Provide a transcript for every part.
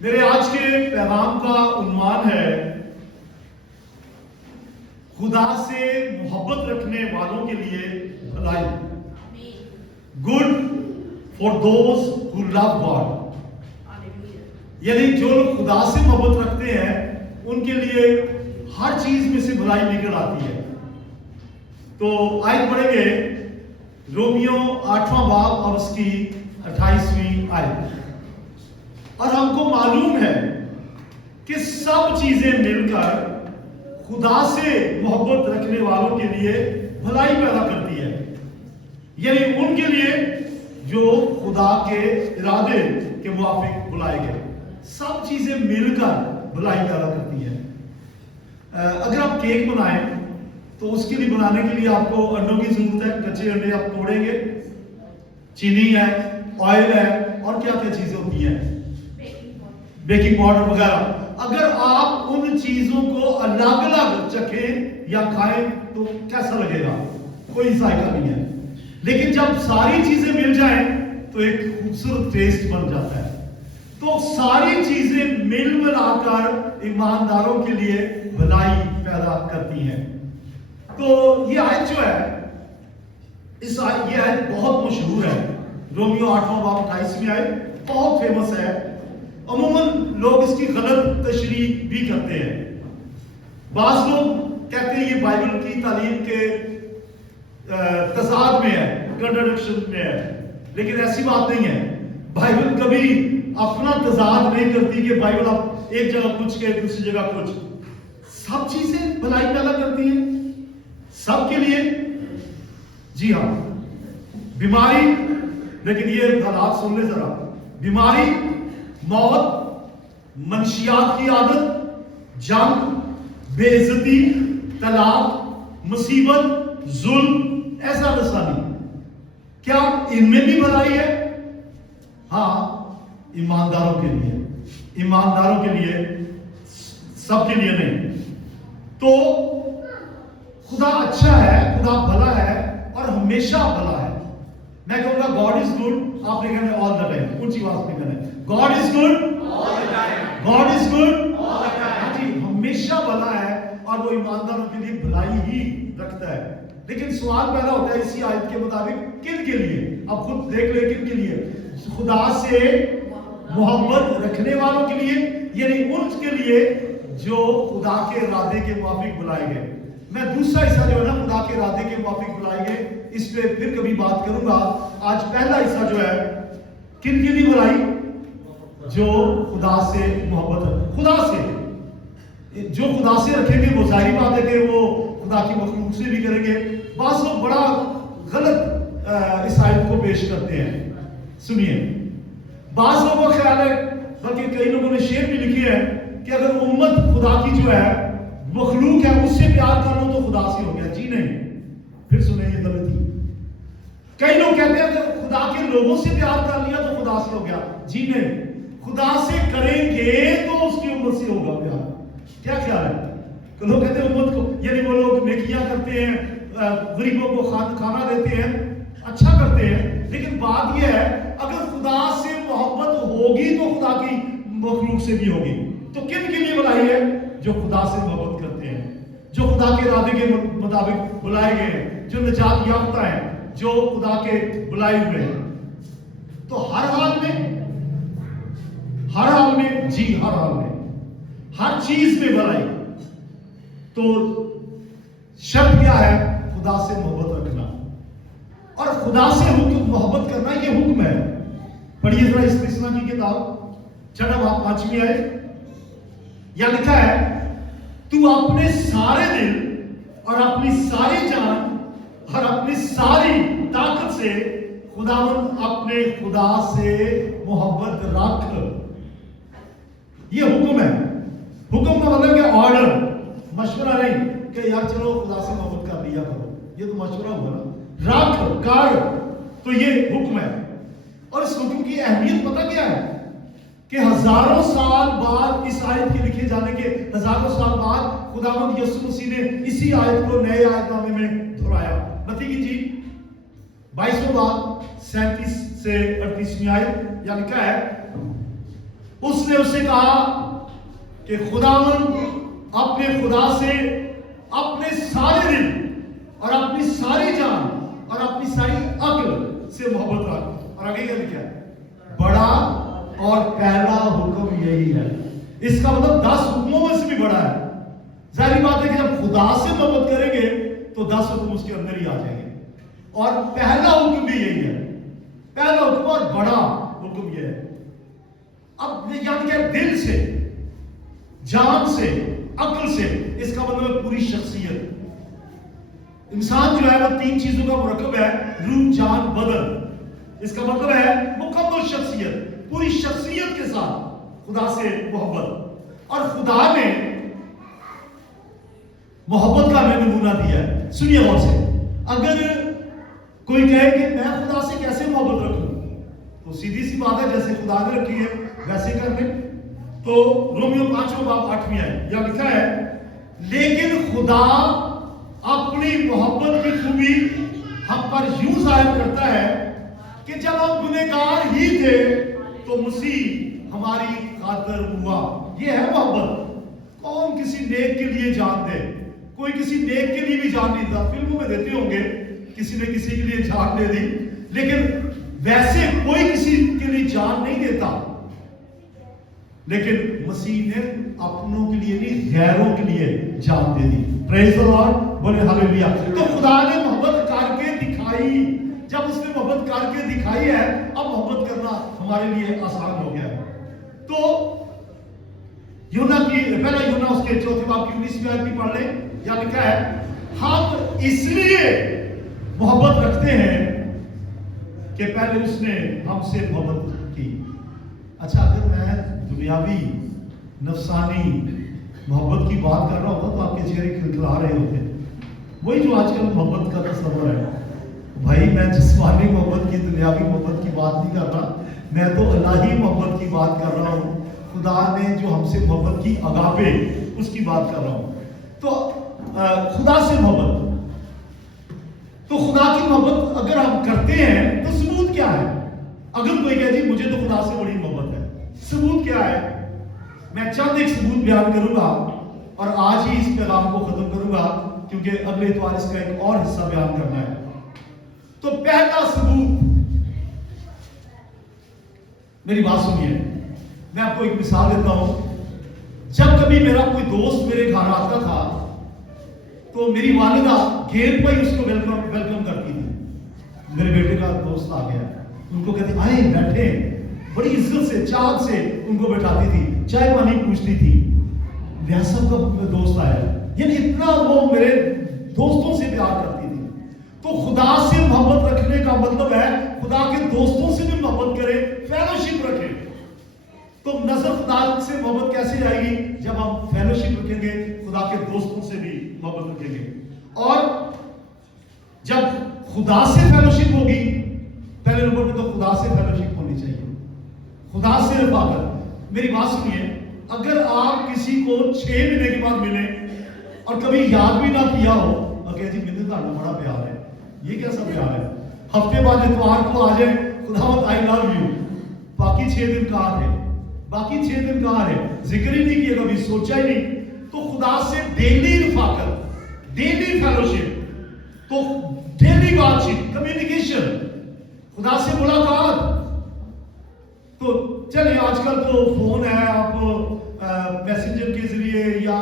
میرے آج کے پیغام کا عنوان ہے خدا سے محبت رکھنے والوں کے لیے بھلائی. Good for those who love God. یعنی جو لوگ خدا سے محبت رکھتے ہیں ان کے لیے ہر چیز میں سے بھلائی نکل آتی ہے. تو آیت پڑھیں گے رومیو 8واں باب اور اس کی 28ویں آیت. اور ہم کو معلوم ہے کہ سب چیزیں مل کر خدا سے محبت رکھنے والوں کے لیے بھلائی پیدا کرتی ہے. یعنی ان کے لیے جو خدا کے ارادے کے موافق بلائے گئے. سب چیزیں مل کر بھلائی پیدا کرتی ہے. اگر آپ کیک بنائیں تو اس کے لیے بنانے کے لیے آپ کو انڈوں کی ضرورت ہے. کچے انڈے آپ توڑیں گے, چینی ہے, آئل ہے, اور کیا کیا چیزیں ہوتی ہیں, بیکنگ پاؤڈر وغیرہ. اگر آپ ان چیزوں کو الگ الگ چکھیں یا کھائیں تو کیسا لگے گا؟ کوئی ذائقہ نہیں ہے. لیکن جب ساری چیزیں مل جائیں تو ایک خوبصورت ٹیسٹ بن جاتا ہے. تو ساری چیزیں مل ملا کر ایمانداروں کے لیے بھلائی پیدا کرتی ہیں. تو یہ آیت جو ہے یہ آیت بہت مشہور ہے. رومیو 8واں باب 28ویں آیت بہت فیمس ہے. عموماً لوگ اس کی غلط تشریح بھی کرتے ہیں. بعض لوگ کہتے ہیں یہ بائبل کی تعلیم کے تضاد میں ہے, کنٹراڈکشن میں ہے. لیکن ایسی بات نہیں ہے. بائبل کبھی اپنا تضاد نہیں کرتی کہ بائبل آپ ایک جگہ کچھ کہ دوسری جگہ کچھ. سب چیزیں بھلائی پیدا کرتی ہیں سب کے لیے. جی ہاں, بیماری, لیکن یہ حالات سن لیں ذرا. بیماری, موت, منشیات کی عادت, جنگ, بے عزتی, طلاق, مصیبت, ظلم, ایسا رسانی, کیا ان میں بھی بھلائی ہے؟ ہاں, ایمانداروں کے لیے. ایمانداروں کے لیے, سب کے لیے نہیں. تو خدا اچھا ہے, خدا بھلا ہے اور ہمیشہ بھلا ہے. میں کہوں گا گاڈ از گڈ, آپ نے کہنا آل دا ٹائم. اونچی آواز میں کہنا ہے God is good all the time. God is good all the time. جی, ہمیشہ بھلا ہے اور وہ ایمانداروں کے لیے بھلائی ہی رکھتا ہے. لیکن سوال پیدا ہوتا ہے اسی آیت کے مطابق کن کے لیے؟ اب خود دیکھ لیں کن کے لیے. خدا سے محبت رکھنے والوں کے لیے, یعنی ان کے لیے جو خدا کے ارادے کے موافق بلائے گئے. میں دوسرا حصہ جو ہے نا خدا کے ارادے کے موافق بلائے گئے, اس پہ پھر کبھی بات کروں گا. آج پہلا حصہ جو ہے کن کے لیے بلائی؟ جو خدا سے محبت ہے. خدا سے جو خدا سے رکھیں گے وہ ظاہری بات ہے کہ وہ خدا کی مخلوق سے بھی کریں گے. بعض لوگ بڑا غلط اس آیت کو پیش کرتے ہیں. سنیے, بعض لوگوں کا خیال ہے, بلکہ کئی لوگوں نے شعر بھی لکھی ہے کہ اگر امت خدا کی جو ہے مخلوق ہے اس سے پیار کر لو تو خدا سے ہو گیا. جی نہیں, پھر سنیں یہ غلطی. کئی لوگ کہتے ہیں اگر خدا کے لوگوں سے پیار کر لیا تو خدا سے ہو گیا. جی نہیں, خدا سے کریں گے تو اس کی امت سے ہوگا پیار. کیا خیال ہے؟ تو لوگ کہتے ہیں امت کو, یعنی وہ لوگ نیکیاں کرتے ہیں, غریبوں کو کھانا دیتے ہیں, اچھا کرتے ہیں. لیکن بات یہ ہے اگر خدا سے محبت ہوگی تو خدا کی مخلوق سے بھی ہوگی. تو کن کے لیے بلائی ہے؟ جو خدا سے محبت کرتے ہیں, جو خدا کے ارادے کے مطابق بلائے گئے ہیں, جو نجات یافتہ ہیں, جو خدا کے بلائے ہوئے ہیں. تو ہر حال میں, جی ہر حال میں, ہر چیز میں بھلائی. تو شرط کیا ہے؟ خدا سے محبت رکھنا. اور خدا سے محبت کرنا یہ حکم ہے. پڑھیے ذرا استثنا کی کتاب 6واں باب 5ویں آیت. یا لکھا ہے تو اپنے سارے دل اور اپنی ساری جان اور اپنی ساری طاقت سے خداوند اپنے خدا سے محبت رکھ. یہ حکم ہے. حکم کا مطلب کہ آرڈر, مشورہ نہیں کہ یار چلو خدا سے محبت کر لیا کرو, یہ تو مشورہ ہوا نا. رکھ کر, تو یہ حکم ہے. اور اس حکم کی اہمیت پتہ کیا ہے؟ کہ ہزاروں سال بعد اس آیت کے لکھے جانے کے ہزاروں سال بعد خداوند یسوع مسیح نے اسی آیت کو نئے آیت نامے میں دہرایا. متی کی جی 22واں باب 37 سے 38ویں آیت. یا لکھا ہے اس نے اس سے کہا کہ خداوند اپنے خدا سے اپنے سارے دل اور اپنی ساری جان اور اپنی ساری عقل سے محبت رکھ. اور آگے کیا لکھا ہے؟ بڑا اور پہلا حکم یہی ہے. اس کا مطلب 10 حکموں میں سے بھی بڑا ہے. ظاہری بات ہے کہ جب خدا سے محبت کریں گے تو 10 حکم اس کے اندر ہی آ جائیں گے. اور پہلا حکم بھی یہی ہے. پہلا حکم اور بڑا حکم یہ ہے. اب یعنی کہ دل سے، جان سے، عقل سے، اس کا مطلب ہے پوری شخصیت. انسان جو ہے وہ 3 چیزوں کا مرکب ہے: روح، جان، بدن. اس کا مطلب ہے مکمل شخصیت، پوری شخصیت کے ساتھ خدا سے محبت. اور خدا نے محبت کا ہمیں نمونہ دیا ہے. سنیے غور سے. اگر کوئی کہے کہ میں خدا سے کیسے محبت رکھوں، تو سیدھی سی بات ہے جیسے خدا نے رکھی ہے ویسے کر لیں. تو رومیو 5 باب 8 ہے، یہاں لکھا ہے لیکن خدا اپنی محبت کی خوبی ہم پر یوں ظاہر کرتا ہے کہ جب ہم گنہگار ہی تھے تو مسیح ہماری خاطر ہوا. یہ ہے محبت. کون کسی نیک کے لیے جان دے؟ کوئی کسی نیک کے لیے بھی جان نہیں دیتا. فلموں میں دیتے ہوں گے کسی نے کسی کے لیے جان دے دی، لیکن ویسے کوئی کسی کے لیے جان نہیں دیتا. لیکن مسیح نے اپنوں کے لیے نہیں، غیروں کے لیے جان دے دی. پریز دی لارڈ، بولے ہاللیلویا. تو خدا نے محبت کر کے دکھائی. جب اس نے محبت کر کے دکھائی ہے، اب محبت کرنا ہمارے لیے آسان ہو گیا ہے. تو یونا کی پہلا یونا اس کے 4 باب کی 19 آیت بھی پڑھ لیں. یہاں لکھا ہے ہم اس لیے محبت رکھتے ہیں کہ پہلے اس نے ہم سے محبت کی. اچھا، اگر میں دنیاوی نفسانی محبت کی بات کر رہا ہوتا تو آپ کے چہرے کھلکھلا رہے ہوتے. وہی جو آج کل محبت کا تصور ہے. بھائی میں جسمانی محبت کی، دنیاوی محبت کی بات نہیں کر رہا، میں تو الہی محبت کی بات کر رہا ہوں. خدا نے جو ہم سے محبت کی، اگاپے، اس کی بات کر رہا ہوں. تو خدا سے محبت، تو خدا کی محبت اگر ہم کرتے ہیں تو ثبوت کیا ہے؟ اگر کوئی کہے جی مجھے تو خدا سے بڑی محبت ہے، ثبوت کیا ہے؟ میں چند ایک ثبوت بیان کروں گا اور آج ہی اس پیغام کو ختم کروں گا، کیونکہ اگلے اتوار اس کا ایک اور حصہ بیان کرنا ہے. تو پہلا ثبوت، میری بات سنیے، میں آپ کو ایک مثال دیتا ہوں. جب کبھی میرا کوئی دوست میرے گھر آتا تھا تو میری والدہ گیٹ پہ ہی اس کو ویلکم کرتی تھی. میرے بیٹے کا دوست آ گیا، ان کو کہتے آئے بیٹھے، بڑی عزت سے چاہت سے ان کو بیٹھاتی تھی، چائے پانی پوچھتی تھی. ریاست کا دوست آیا، یعنی اتنا وہ میرے دوستوں سے پیار کرتی تھی. تو خدا سے محبت رکھنے کا مطلب ہے خدا کے دوستوں سے بھی محبت کرے، فیلوشپ رکھے. تو نظر خدا سے محبت کیسے جائے گی؟ جب ہم فیلوشپ رکھیں گے، خدا کے دوستوں سے بھی محبت رکھیں گے. اور جب خدا سے فیلوشپ ہوگی، پہلے نمبر پہ تو خدا سے فیلوشپ ہونی چاہیے، خدا سے رفاقت. میری بات سنیے، اگر آپ کسی کو 6 مہینے کے بعد ملیں اور کبھی یاد بھی نہ کیا ہو اور کہ جی مجھے تمہارا بڑا پیار ہے، یہ کیسا پیار ہے؟ ہفتے بعد اتوار کو آ جائے، خداوند آئی لو یو، باقی 6 دن کہاں ہے؟ باقی 6 دن کہاں ہے؟ ذکر ہی نہیں کیا، کبھی سوچا ہی نہیں. تو خدا سے ڈیلی رفاقت، ڈیلی فیلوشپ، تو ڈیلی بات چیت، کمیونیکیشن، خدا سے ملاقات. تو چلیں آج کل تو فون ہے، آپ میسنجر کے ذریعے یا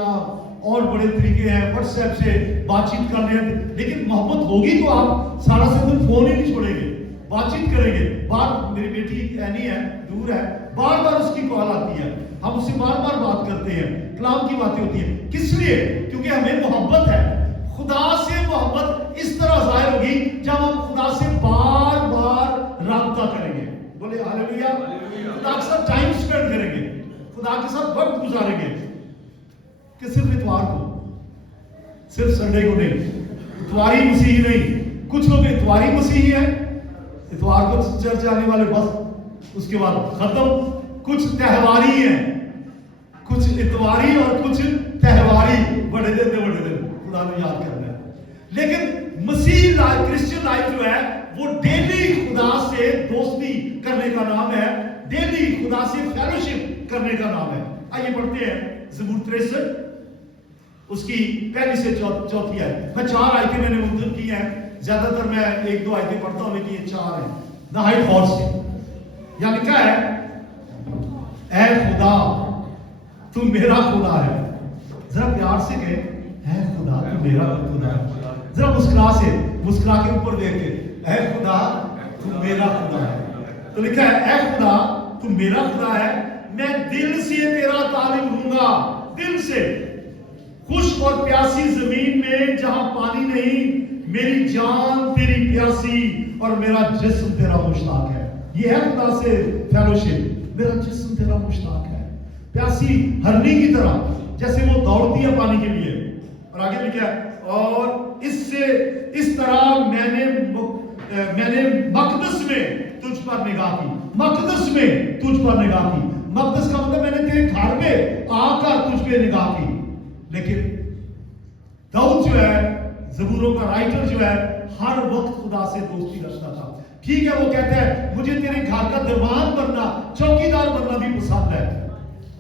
اور بڑے طریقے ہیں، واٹس ایپ سے بات چیت کر لیں. لیکن محبت ہوگی تو آپ سارا سے دن فون ہی نہیں چھوڑیں گے، بات چیت کریں گے. بات میری بیٹی اینی ہے، دور ہے، بار بار اس کی کال آتی ہے، ہم اس سے بار بار بات کرتے ہیں، کلام کی باتیں ہوتی ہیں. کس لیے؟ کیونکہ ہمیں محبت ہے. خدا سے محبت اس طرح ظاہر ہوگی جب ہم خدا سے بار بار رابطہ کریں گے. بولے ہاللیلویا. خدا کے ساتھ ٹائم سپینڈ کریں گے، خدا کے ساتھ وقت گزاریں گے. کہ صرف اتوار کو، صرف سنڈے کو نہیں. اتواری مسیحی نہیں، کچھ لوگ اتواری مسیحی ہیں، اتوار کو چرچ آنے والے بس، اس کے بعد ختم. کچھ تہواری ہیں، کچھ اتواری اور کچھ تہواری، بڑے دن خدا نے یاد کرنا ہے. لیکن مسیحی لائف، کرسچن لائف جو ہے وہ ڈیلی خدا سے دوستی کرنے کا نام ہے، ڈیلی خدا سے فیلوشپ करने का नाम है। आइए पढ़ते हैं ज़बूर 63 उसकी पहली से चौथी आयत। मैं 4 आयतें मैंने मुंतखब की हैं, ज्यादातर मैं 1-2 आयतें पढ़ता हूं, लेकिन ये 4 हैं। नहायत गौर से यहां लिखा है, ऐ खुदा तू मेरा खुदा है। जरा प्यार से कहे, ऐ खुदा तू मेरा खुदा है। जरा मुस्कुरा के ऊपर देख के, ऐ खुदा तू मेरा खुदा है। तो लिखा है, ऐ खुदा तू मेरा खुदा है, मैं दिल से तेरा तारीफ लूंगा। दिल से खुश्क और प्यासी जमीन में जहां पानी नहीं, मेरी जान तेरी प्यासी और मेरा जिस्म तेरा मुश्ताक है। ये है खुदा से फेलोशिप, मेरा जिस्म तेरा मुश्ताक है। प्यासी हरनी की तरह जैसे वो दौड़ती है पानी के लिए। और आगे लिखा है, और इससे इस तरह मैंने मकदस में तुझ पर निगाह की। मकदस में तुझ पर निगाह की, मकदस का मतलब मैंने तेरे घर में आकर तुझ पे निगाह की। लेकिन दाऊद जो है, ज़बूरों का राइटर जो है, हर वक्त खुदा से दोस्ती रखता था। ठीक है, वो कहता है मुझे तेरे घर का दरबान बनना, चौकीदार बनना भी पसंद है।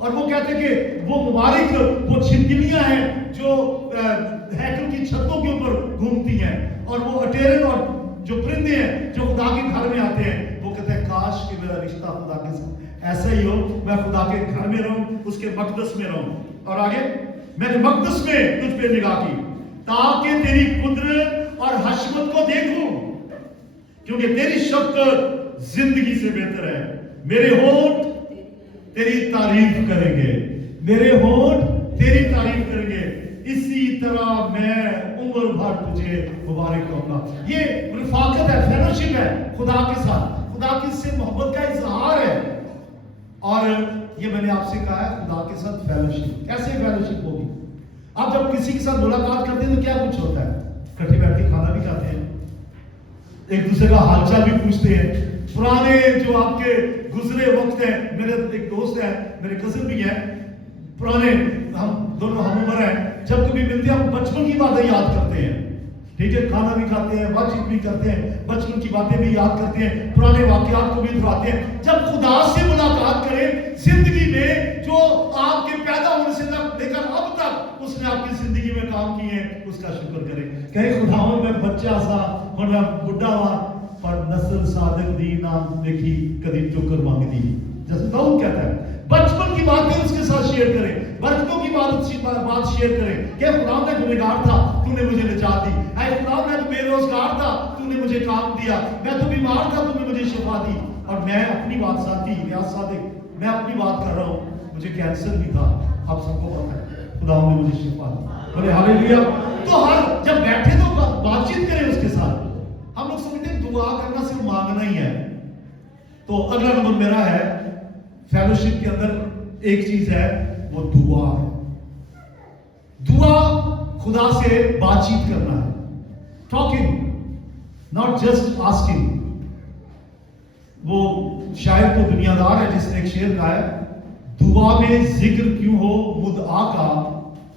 और वो कहते हैं कि वो मुबारक वो छिपकलियां हैं जो हैकल की छतों के ऊपर घूमती हैं, और वो अटेरन और जो परिंदे हैं जो खुदा के घर में आते हैं, वो कहते हैं काश कि मेरा रिश्ता खुदा के साथ ऐसा ही हो, मैं खुदा के घर में रहूं, उसके मकदस में रहूं। और आगे, मैंने मकदस में तुझ पे निगाह की ताकि तेरी कुदरत और हशमत को देखूं, क्योंकि तेरी शफ़क़त जिंदगी से बेहतर है। मेरे होंठ तेरी तारीफ करेंगे, मेरे होंठ तेरी तारीफ करेंगे, इसी तरह मैं उम्र भर तुझे मुबारक कहूंगा। ये रफ़ाकत है, फेलोशिप है खुदा के साथ, खुदा की से मोहब्बत का इजहार है। और ये मैंने आपसे कहा है, खुदा के साथ फेलोशिप। कैसे फेलोशिप होगी? आप जब किसी के साथ मुलाकात करते हैं तो क्या कुछ होता है? इकट्ठे बैठ के खाना भी खाते हैं, एक दूसरे का हालचाल भी पूछते हैं। पुराने जो आपके गुजरे वक्त है, मेरे एक दोस्त है, मेरे कजिन भी है, पुराने, हम दोनों हम उम्र हैं, जब कभी मिलते हैं हम बचपन की बातें याद करते हैं। ठीक है, खाना भी खाते हैं, बातचीत भी करते हैं, बचपन की बातें भी याद करते हैं, पुराने वाकयात को भी दोहराते हैं। जब खुदा से मुलाकात करें जिंदगी में, जो आपके पैदा होने से लेकर अब तक उसने आपकी जिंदगी में काम किए हैं, उसका शुक्र करें। कहे खुदावन मैं बच्चा सा और मैं बुढ़ा हुआ, पर नस्ल सादक दी नाम देखी कदी चुकर मांगती। जैसे दाऊद कहता है, बचपन की बातें उसके साथ शेयर करें, बरकतों की बात शेयर करें। क्या खुदा मैं गुनहगार था, तूने मुझे निजात दी। ऐ खुदा मैं तो बेरोजगार था, तूने मुझे काम दिया। मैं तो बीमार था, तूने मुझे शिफा दी। और मैं अपनी बात साथी रियाज सादिक, मैं अपनी बात कर रहा हूँ, मुझे कैंसर भी था, आप सबको पता है, खुदा ने मुझे शिफा दी। बोले हालेलुया। तो हर जब बैठे तो बातचीत करें उसके साथ। हम लोग समझते हैं दुआ करना सिर्फ मांगना ही है। तो अगला नंबर मेरा है फेलोशिप के अंदर एक चीज है, वो दुआ है। दुआ खुदा से बातचीत करना है, टॉकिंग, नॉट जस्ट आस्किंग। वो शायर तो दुनियादार है जिसने एक शेर कहा है, दुआ में जिक्र क्यों हो मुद्दा का,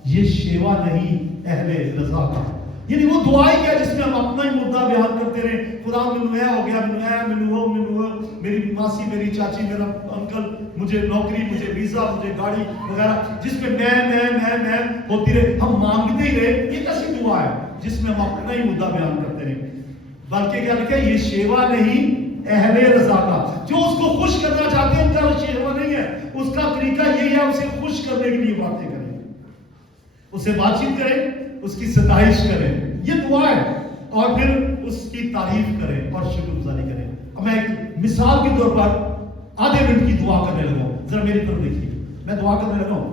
ये शेवा नहीं अहले रजा का। यानी वो दुआएं क्या जिसमें हम अपना ही मुद्दा बयान करते रहे, खुदा मैनू ऐ हो गया, मैनू वो, मेरी मासी, मेरी चाची, मेरा अंकल, मुझे नौकरी, मुझे वीजा, मुझे गाड़ी वगैरह, जिसमें मैं होती रहे, हम मांगते ही रहे। ये कैसी दुआ है जिसमें हम अपना ही मुद्दा बयान करते रहे? बल्कि क्या लिखा है, ये शेवा नहीं अहले रजा का। जो उसको खुश करना चाहते हैं उनका शेवा नहीं है, उसका तरीका यही है, उसे खुश करने के लिए बातें करें, उससे बातचीत करें, उसकी सताइश करें, ये दुआ है। और फिर उसकी तारीफ करें और शुक्रगुजारी करें। अब मैं एक मिसाल के तौर पर आधे मिनट की दुआ करने लगा हूं, जरा मेरी तरफ देखिए, मैं दुआ करने लगा हूं।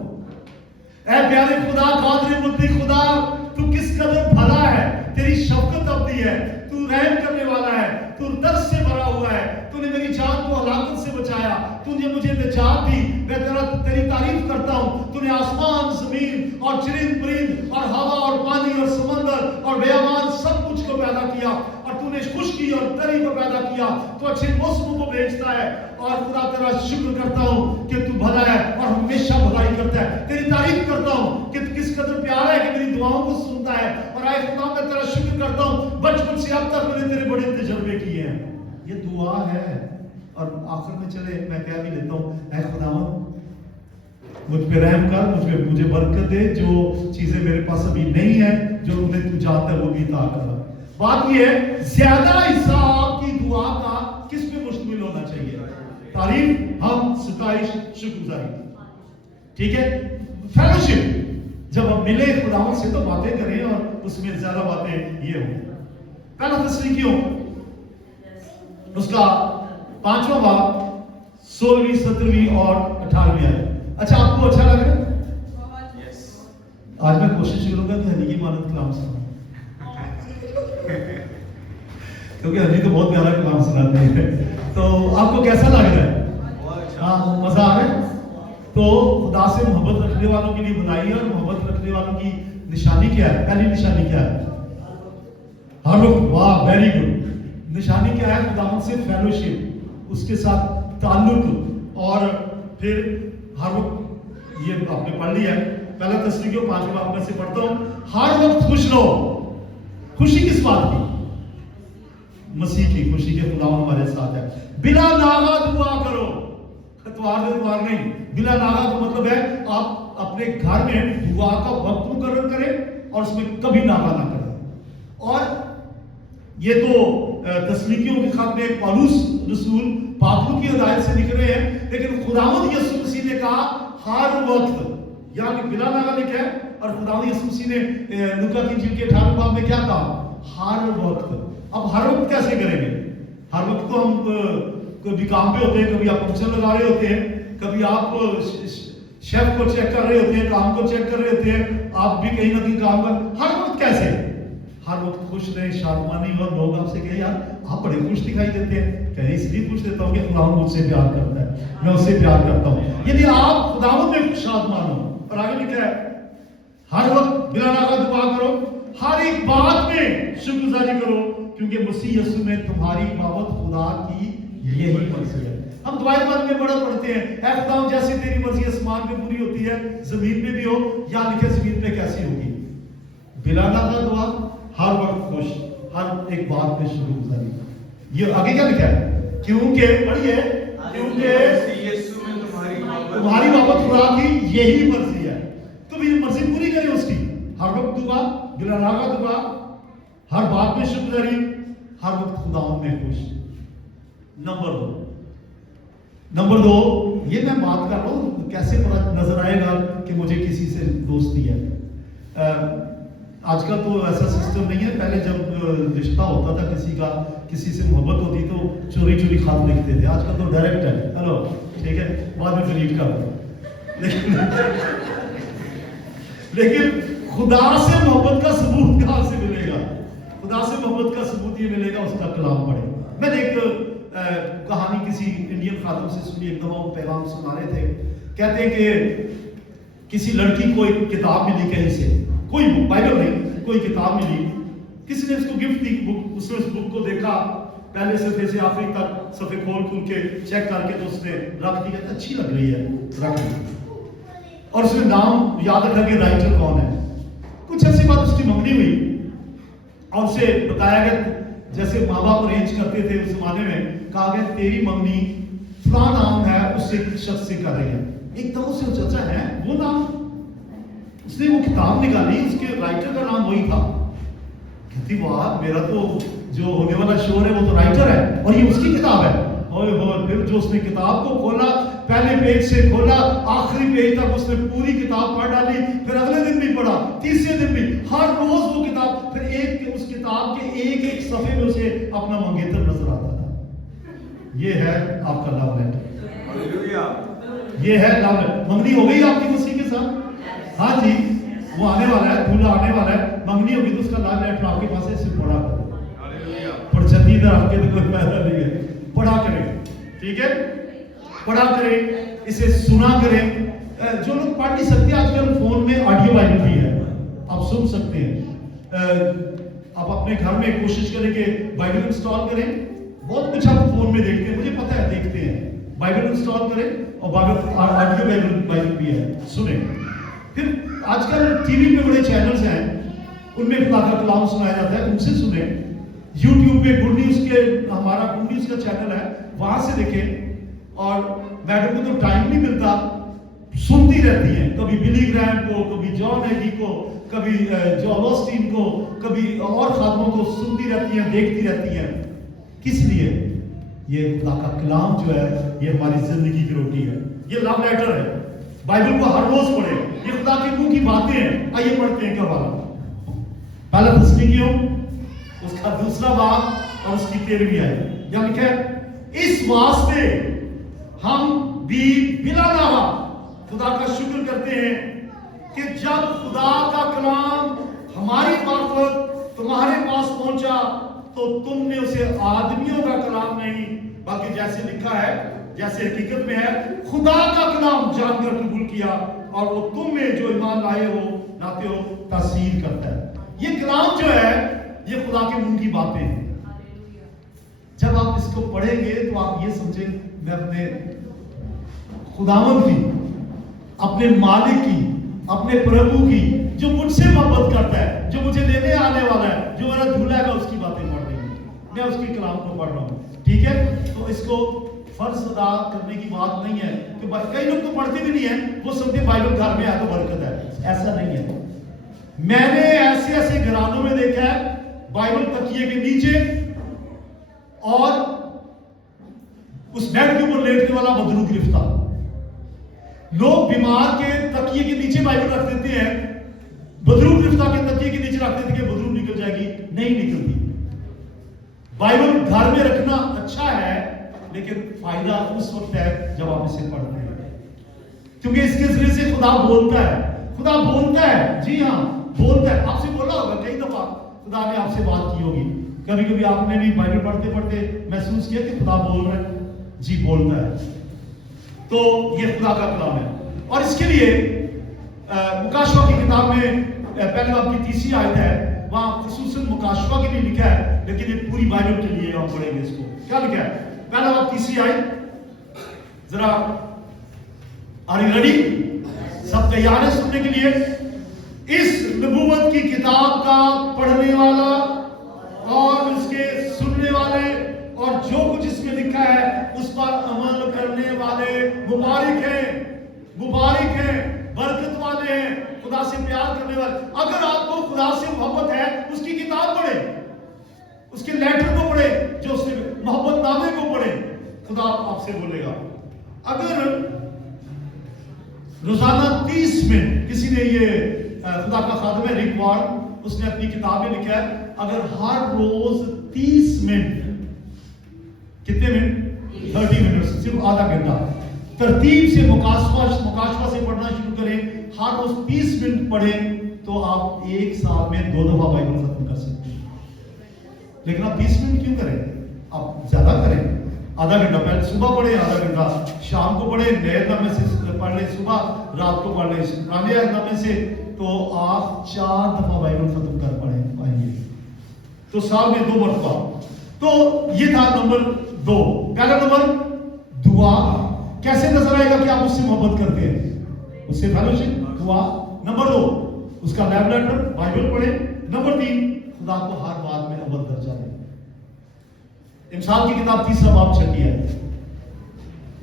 ऐ प्यारे खुदा, कादिर मुत्ती खुदा, तू किस कदर भला है, तेरी शफकत अब्दी है, तू रहम करने वाला है, तू दर्द से भरा हुआ है, तूने मेरी जान को हलाकत से बचाया, तूने मुझे निजात दी। मैं तेरी तारीफ करता हूं। तूने आसमान, जमीन और चिरिंद परिंद और हवा और पानी और समंदर और बेअमान सब कुछ को पैदा किया, और तूने खुशकी और तरी को पैदा किया। तू अच्छे मौसमों को भेजता है, और खुदा तेरा शुक्र करता हूं कि तू भला है और हमेशा भलाई करता है। तेरी तारीफ करता हूं कि तू किस कदर प्यारा है कि मेरी दुआओं को सुनता है। और आए खुदा मैं तेरा शुक्र करता हूं, बचपन से अब तक मैंने तेरे बड़े तजर्बे किए हैं। ये दुआ है। और आखिर में चले मैं कह भी लेता हूं, ऐ खुदावन مجھ پہ رحم کر, مجھے برکت دے, جو چیزیں میرے پاس ابھی نہیں ہے, جو انہیں تو جانتا ہے وہ بھی عطا کر. بات یہ ہے زیادہ حصہ آپ کی دعا کا کس پہ مشتمل ہونا چاہیے؟ تعریف, ہم, ستائش, شکر گزاری. ٹھیک ہے, فیلوشپ, جب ہم ملے خداوند سے تو باتیں کریں اور اس میں زیادہ باتیں یہ ہوں. پہلا تسلیکیوں اس کا 5واں باب 16ویں 17ویں اور 18ویں آیت. اچھا آپ کو اچھا لگ رہا ہے؟ آج میں کوشش کروں گا کہ حنیکی مانت کلام سناؤں, کیونکہ حنی تو بہت پیارا کلام سناتے ہیں. تو آپ کو کیسا لگ رہا ہے؟ ہاں, مزہ آ رہا ہے؟ تو خدا سے محبت رکھنے والوں کے لیے بنائی ہے, اور محبت رکھنے والوں کی نشانی کیا ہے؟ پہلی نشانی کیا ہے؟ ہر وقت, واہ ویری گڈ. نشانی کیا ہے؟ خداوند سے فیلوشپ, اس کے ساتھ تعلق, اور پھر ہر وقت, یہ آپ نے پڑھ لیا ہے. پہلا تسلیکیوں 5 باب میں سے پڑھتا ہوں. ہر وقت خوش رہو. خوشی کس بات کی؟ مسیح کی خوشی کے خداوند ہمارے ساتھ ہے. بلا ناغہ دعا کرو. اتوار نہیں, بلا ناغہ کا مطلب ہے آپ اپنے گھر میں دعا کا وقت مقرر کریں اور اس میں کبھی ناغہ نہ کریں. اور یہ تو تسلیکیوں کے خط میں پالوس رسول پاپلو کی ہدایت سے لکھ رہے ہیں, لیکن خداوند یسوع مسیح نے کہا ہر وقت, یعنی بلا ناغہ لکھا ہے. اور خداوند یسوع مسیح نے لوکا کی انجیل کے 18 باب میں کیا کہا؟ ہر وقت. اب ہر وقت کیسے کریں گے؟ ہر وقت تو ہم کبھی کام پہ ہوتے ہیں, کبھی آپ فنکشن لگا رہے ہوتے ہیں, کبھی آپ شیف کو چیک کر رہے ہوتے ہیں, کام کو چیک کر رہے ہوتے ہیں, آپ بھی کہیں نہ کہیں کام کر. ہر وقت کیسے؟ ہر وقت خوش رہیں, شادمانی. اور لوگ آپ سے کہیں یار آپ بڑے خوش دکھائی دیتے ہیں, کہیں اس لیے خوش دیتا ہوں کہ خداوند مجھ سے پیار کرتا ہے, میں اس سے پیار کرتا ہوں. یعنی آپ خداوند میں شادمان ہو. اور آگے لکھا ہے ہر وقت بلا ناغہ دعا کرو, ہر ایک بات میں شکر گزاری کرو, کیونکہ مسیح یسوع میں تمہاری بابت خدا کی یہی مرضی ہے. ہم دعائیں بعد میں بڑا پڑھتے ہیں, اے خداوند جیسی تیری مرضی آسمان پہ پوری ہوتی ہے زمین پہ بھی ہو. یا لکھے زمین پہ کیسی ہوگی؟ بلا ناغہ دعا, ہر وقت خوش, ہر ایک بات میں شکر گزاری. یہ آگے کیا لکھا ہے؟ کیونکہ پڑھیے, کیونکہ تمہاری بابت خدا کی یہی مرضی ہے. تم یہ مرضی پوری کریں اس کی. ہر وقت دعا, بلا ناغہ دعا, ہر بات میں شکر گزاری, ہر وقت خداوند میں خوش. نمبر دو, یہ میں بات کر رہا ہوں کیسے پتہ نظر آئے گا کہ مجھے کسی سے دوستی ہے. آج کل تو ایسا سسٹم نہیں ہے. پہلے جب رشتہ ہوتا تھا کسی کا, کسی سے محبت ہوتی تو چوری چوری خط لکھتے تھے. آج کل تو ڈائریکٹ ہے, ہلو ٹھیک ہے, بعد میں ڈیلیٹ کر دو. لیکن خدا سے محبت کا ثبوت کہاں سے ملے گا؟ خدا سے محبت کا ثبوت یہ ملے گا اس کا کلام پڑھے. میں نے ایک کہانی کسی انڈین خاتون سے سنی, ایک دفعہ وہ پیغام سنا رہے تھے. کہتے ہیں کہ کسی لڑکی کو ایک کتاب ملی کہیں سے, کوئی بائبل نہیں, کوئی کتاب ملی, کسی نے اس کو گفٹ دی بک. اس نے اس بک کو دیکھا, پہلے صفحے سے آخری تک صفحے کھول کے چیک کر کے تو اس نے رکھ دی. اچھی لگ رہی ہے, رکھ دی. اور اس نے نام یاد رکھا کہ رائٹر کون ہے. کچھ ایسی بات اس کی منگنی ہوئی اور اسے بتایا گیا, جیسے ماں باپ ارینج کرتے تھے اس زمانے میں, کہا گیا تیری منگنی فلاں نام ہے, اس سے شخص سے کر رہی ہے. ایک دم اسے چچا ہے وہ نام. اس نے وہ کتاب نکالی, اس کے رائٹر کا نام وہی تھا. کہتی واہ, میرا تو جو ہونے والا شور ہے وہ تو رائٹر ہے اور یہ اس کی کتاب ہے. اور پھر جو اس نے کتاب کو کھولا, پہلے پیج سے کھولا آخری پیج تک اس نے پوری کتاب پڑھ ڈالی. پھر اگلے دن بھی پڑھا, تیسرے دن بھی, ہر روز وہ کتاب. پھر اس کتاب کے ایک ایک صفحے میں اسے اپنا منگیتر نظر آتا تھا. یہ ہے آپ کا لو لیٹر, یہ ہے لو لیٹر. منگنی ہو گئی آپ کی مسیح کے ساتھ؟ ہاں جی, وہ آنے والا ہے, دھولا آنے والا ہے. منگنی ہوگی تو اس کا لو لیٹر آپ کے پاس ہے, اسے پڑھا کریں. پڑچھتی ادھر آپ کے تو کوئی فائدہ نہیں ہے, پڑھا کریں. ٹھیک ہے, پڑھا کریں, اسے سنا کریں. جو لوگ پڑھ نہیں سکتے, آج کل فون میں آڈیو بائبل بھی ہے, آپ سن سکتے ہیں. آپ اپنے گھر میں کوشش کریں کہ بائبل انسٹال کریں. بہت کچھ آپ فون میں دیکھتے ہیں, مجھے پتا ہے دیکھتے ہیں. بائبل انسٹال کریں اور آڈیو بائبل بھی ہے, سنیں. پھر آج کل ٹی وی پہ بڑے چینلز ہیں, ان میں خدا کا کلام سنایا جاتا ہے, ان سے سنیں. یوٹیوب پہ گڈ نیوز کے, ہمارا گڈ نیوز کا چینل ہے, وہاں سے دیکھیں. اور میڈم کو تو ٹائم نہیں ملتا, सुनती रहती हैं, कभी बिली ग्रैहम को, कभी जॉन हैगी को, कभी जॉन ऑस्टीन को, कभी और खादमों को सुनती रहती हैं, देखती रहती हैं। किस लिए? ये खुदा का कलाम जो है ये हमारी जिंदगी की रोटी है, ये लव लेटर है। बाइबल को हर रोज पढ़े, ये खुदा के मुंह की बातें हैं। आइए पढ़ते हैं वाला पहला थिस्सलुनीकियों उसका 2 बाब और उसकी 13वीं आयत। क्या लिखा है? इस वास्ते हम भी बिला लावा खुदा का शुक्र करते हैं कि जब खुदा का कलाम हमारी मार्फत तुम्हारे पास पहुंचा तो तुमने उसे आदमियों का कलाम नहीं बल्कि जैसे लिखा है, जैसे हकीकत में है, खुदा का कलाम जानकर कबूल किया और वो तुम में जो ईमान लाए हो लाते हो तासीर करता है। ये कलाम जो है ये खुदा के मुंह की बातें हैं। जब आप इसको पढ़ेंगे तो आप ये समझें मैं अपने खुदावंद की, अपने मालिक की, अपने प्रभु की जो मुझसे मोहब्बत करता है, जो मुझे लेने आने वाला है, जो मेरा दूल्हा है, उसकी बातें पढ़ रही हूँ, मैं उसके कलाम को पढ़ रहा हूँ। ठीक है, तो इसको फर्ज अदा करने की बात नहीं है कि कई लोग तो पढ़ते भी नहीं है, वो समझते बाइबल घर में है तो बरकत है। ऐसा नहीं है। मैंने ऐसे ऐसे घरानों में देखा है बाइबल तकिए के नीचे और उस बेड के ऊपर लेटने वाला बदरू गिरफ्तार। लोग बीमार के तकिए के नीचे बाइबल रख देते हैं, बदरू गिरफ्तार के तकिए के नीचे रख देते हैं कि बदरू निकल जाएगी, नहीं निकलती। बाइबल घर में रखना अच्छा है लेकिन फायदा उस वक्त है जब आप इसे पढ़ते हैं, क्योंकि इसके जरिए से खुदा बोलता है। खुदा बोलता है, जी हाँ बोलता है। आपसे बोला होगा कई दफा खुदा ने आपसे बात की होगी, कभी कभी आपने भी बाइबल पढ़ते पढ़ते महसूस किया कि खुदा बोल रहा है। जी बोलता है। तो ये खुदा का कलाम है और इसके लिए मुकाशवा की किताब में पहले बाब की 30वीं आयत है, वहां खुसूसन मुकाशवा के लिए लिखा है, लेकिन ये पूरी बाइबल के लिए हम पढ़ेंगे इसको। क्या लिखा है? पहला बाब 30वीं आयत, जरा आर यू रेडी? सब तैयार है सुनने के लिए? इस नबूवत की किताब का पढ़ने वाला और उसके सुनने वाले और जो कुछ इसमें लिखा है उस पर अमल करने वाले मुबारक हैं, मुबारक हैं, बरकत वाले हैं, खुदा से प्यार करने वाले। अगर आपको खुदा से मोहब्बत है उसकी किताब पढ़े, उसके लेटर को पढ़े, जो उसने मोहब्बत नामे को पढ़े, खुदा आपसे बोलेगा। अगर रोजाना 30 मिनट, किसी ने ये खुदा का खादम है रिक वार्न, उसने अपनी किताब में लिखा है अगर हर रोज 30 मिनट, कितने मिनट? 30 मिनट, सिर्फ आधा घंटा तरतीब से मुकाशवा से पढ़ना शुरू करें, हर रोज 30 मिनट पढ़ें तो आप एक साल में 2 दफा बाइबल खत्म कर सकते हैं। लेकिन आप 20 मिनट क्यों करें? आप ज्यादा करें, आधा घंटा पहले सुबह पढ़े, आधा घंटा शाम को पढ़े, नए नामे से पढ़ ले, सुबह रात को पढ़ ले पुराने नामे से, तो आप 4 दफा बाइबल खत्म कर पाएंगे, तो साल में 2 मरतबा। तो ये था नंबर 2। पहला नंबर दुआ। कैसे नजर आएगा कि आप उससे मोहब्बत करते हैं? उससे फेलोशिप, दुआ। नंबर 2 उसका लव लेटर, बाइबल पढ़े। नंबर 3 खुदा को हर बात में अव्वल दर्जा दें। इंसान की किताब 3 बाब 6 है,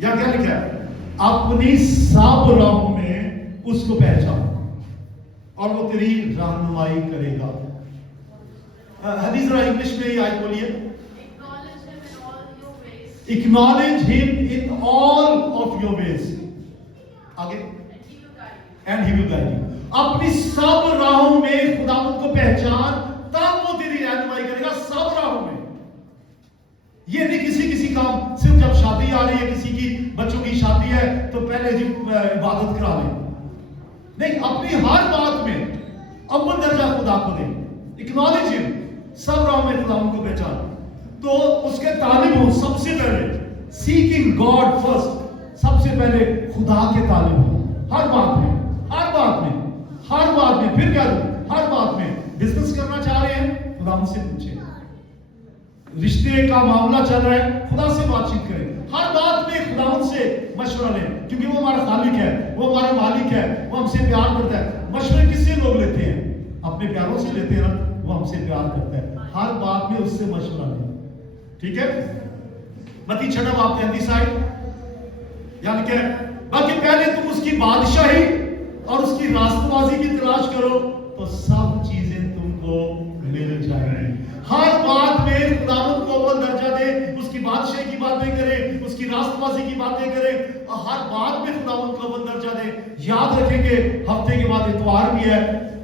या क्या लिखा है? अपनी सब राहों में उसको पहचान और वो तेरी रहनुमाई करेगा। हदीस जरा इंग्लिश में ही आयत बोलिए। Acknowledge him in all of your ways. आगे, and he will guide you. अपनी सब राहों में खुदावंद को पहचान, तब वो तेरी रहनुमाई करेगा। सब राहों में, ये नहीं किसी काम, सिर्फ जब शादी आ रही है, किसी की बच्चों की शादी है तो पहले जी इबादत करा लें, नहीं, अपनी हर बात में अव्वल दर्जा खुदा को दे। Acknowledge him, सब राहों में खुदावंद को पहचान। तो उसके तालिब हो, सबसे पहले सीकिंग गॉड फर्स्ट, सबसे पहले खुदा के तालिब हो, हर बात में, हर बात में, हर बात में। फिर क्या दो? हर बात में। बिजनेस करना चाह रहे हैं, खुदा से पूछें। रिश्ते का मामला चल रहा है, खुदा से बातचीत करें। हर बात में खुदा से मशवरा लें, क्योंकि वो हमारा खालिक है, वो हमारा मालिक है, वो हमसे प्यार करता है। मशवरे किससे लोग लेते हैं? अपने प्यारों से लेते हैं ना, वो हमसे प्यार करता है। हर बात में उससे मशवरा लें, ठीक है? मत्ती 6 बाब 33 आयत, यानी कि بلکہ پہلے تم اس کی بادشاہی اور اس کی راستبازی کی تلاش کرو تو سب چیزیں تم کو مل جائیں گی. ہر بات میں خداوند کو اول درجہ دے, اس کی بادشاہی کی باتیں کرے, اس کی راستبازی کی باتیں کرے, اور ہر بات میں خداوند کو اول درجہ دے. یاد رکھیں کہ ہفتے کے بعد اتوار بھی ہے,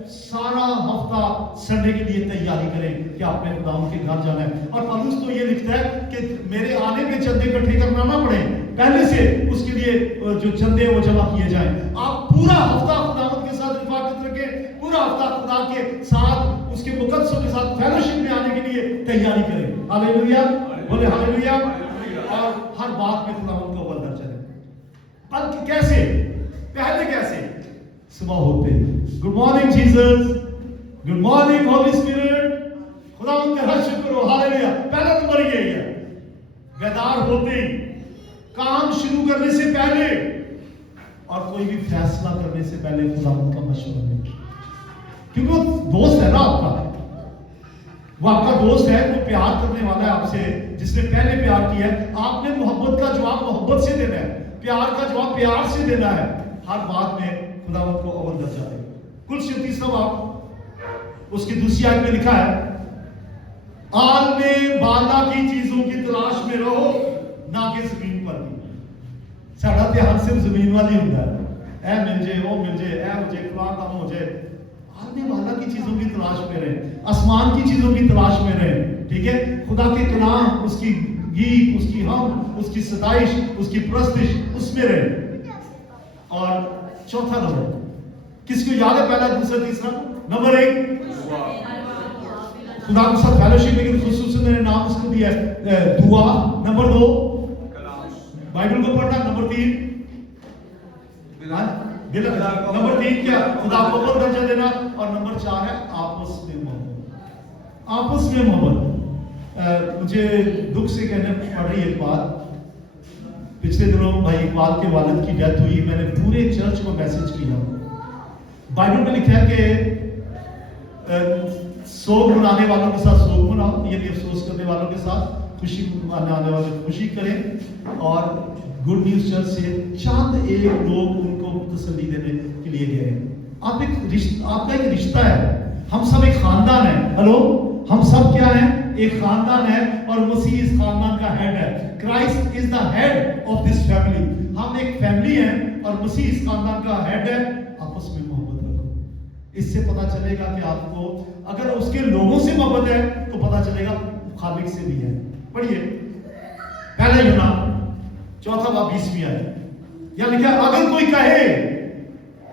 سارا ہفتہ سنڈے کے لیے تیاری کریں کہ آپ نے خداوند کے گھر جانا ہے. اور پولس تو یہ لکھتا ہے کہ میرے آنے میں چندے اکٹھے کرنا نہ پڑے, پہلے سے اس کے لیے جو چندے وہ جمع کیے جائیں. آپ پورا ہفتہ خداوند کے ساتھ رفاقت رکھیں, پورا ہفتہ خدا کے ساتھ اس کے مقدسوں کے ساتھ فیلوشپ میں آنے کے لیے تیاری کریں. ہاللیلویا, بولے ہاللیلویا. اور ہر بات میں خداوند کو اول درجہ دیں. بلکہ کیسے, پہلے کیسے, صبح ہوتے good morning Jesus, good morning holy spirit, خداوند کا شکر ہو, ہاللیلویا. پہلا نمبر یہ ہے, بیدار ہوتے ہی, کام شروع کرنے سے پہلے اور کوئی بھی فیصلہ کرنے سے پہلے خداوند کا مشورہ لیں. کیونکہ وہ دوست ہے نا آپ کا, وہ آپ کا دوست ہے, وہ پیار کرنے والا ہے آپ سے, جس نے پہلے پیار کیا ہے. آپ نے محبت کا جواب محبت سے دینا ہے, پیار کا جواب پیار سے دینا ہے. ہر بات میں خداوند کو اول درجہ دیں. کل 33 باب اس کی دوسری آیت میں لکھا ہے, عالم بالا کی چیزوں کی تلاش میں رہو نہ کہ زمین پر بھی. ساڈا دھیان صرف زمین والی ہوتا ہے, اے مل جائے, وہ مل جائے, اے ہو جائے, فلاں کام ہو جائے. عالم بالا کی چیزوں کی تلاش میں رہیں, آسمان کی چیزوں کی تلاش میں رہیں. ٹھیک ہے, خدا کے کلام, اس کی گیت, اس کی ہم, اس کی ستائش, اس کی پرستش, اس میں رہیں. اور چوتھا نمبر کس کو یاد ہے, پہلا, دوسرا, تیسرا؟ نمبر 1 خدا کے ساتھ فیلوشپ, لیکن خصوصاً میں نے نام اس کو دیا ہے دعا. نمبر 2 بائبل کو پڑھنا. نمبر 3 نمبر 3 کیا, خدا کو اول درجہ دینا. اور نمبر 4 ہے آپس میں محبت. آپس میں محبت. مجھے دکھ سے کہنے پڑ رہی ایک بات, پچھلے دنوں بھائی اقبال کے والد کی ڈیتھ ہوئی. میں نے پورے چرچ کو میسج کیا. بائبل میں لکھا ہے کہ سوگ منانے والوں کے ساتھ سوگ مناؤ, یعنی افسوس کرنے والوں کے ساتھ خوشی منانے والوں کو خوشی کریں. اور گڈ نیوز چرچ سے چند ایک لوگ ان کو تسلی دینے کے لیے گئے. آپ کا ایک رشتہ ہے, ہم سب ایک خاندان ہیں. ہلو, ہم سب کیا ہیں, ایک خاندان ہے, اور مسیح اس خاندان کا ہیڈ ہے. Christ is the head of this family. ہم ایک فیملی ہیں اور مسیح اس خاندان کا ہیڈ ہے. آپس میں محبت رکھو. اس سے پتا چلے گا کہ آپ کو اگر اس کے لوگوں سے محبت ہے تو پتا چلے گا خالق سے بھی ہے. پڑھیے پہلا یونان 4 باب 20 آیت. یا لکھا, اگر کوئی کہے